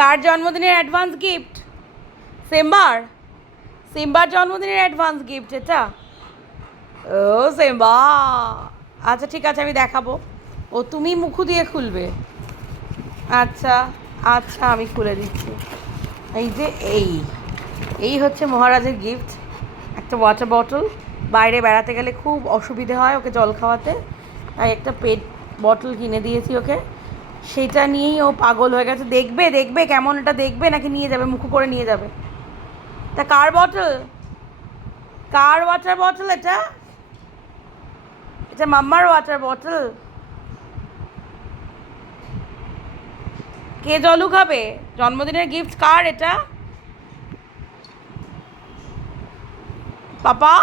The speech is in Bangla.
কার জন্মদিনের অ্যাডভান্স গিফট? সিম্বার? সিম্বার জন্মদিনের অ্যাডভান্স গিফট এটা? ও সিম্বা, আচ্ছা ঠিক আছে, আমি দেখাবো। ও তুমি মুখু দিয়ে খুলবে? আচ্ছা আচ্ছা, আমি খুলে দিচ্ছি। এই যে এই এই হচ্ছে মহারাজের গিফট, একটা ওয়াটার বটল। বাইরে বেড়াতে গেলে খুব অসুবিধে হয় ওকে জল খাওয়াতে, তাই একটা পেট বটল কিনে দিয়েছি ওকে। সেটা নিয়েই ও পাগল হয়ে গেছে। দেখবে দেখবে কেমন, এটা দেখবে নাকি নিয়ে যাবে, মুখু করে নিয়ে যাবে? তা কার বটল? কার ওয়াটার বটল এটা? এটা মাম্মার ওয়াটার বটল। কে জলু খাবে? জন্মদিনের গিফট কার এটা? পাপা?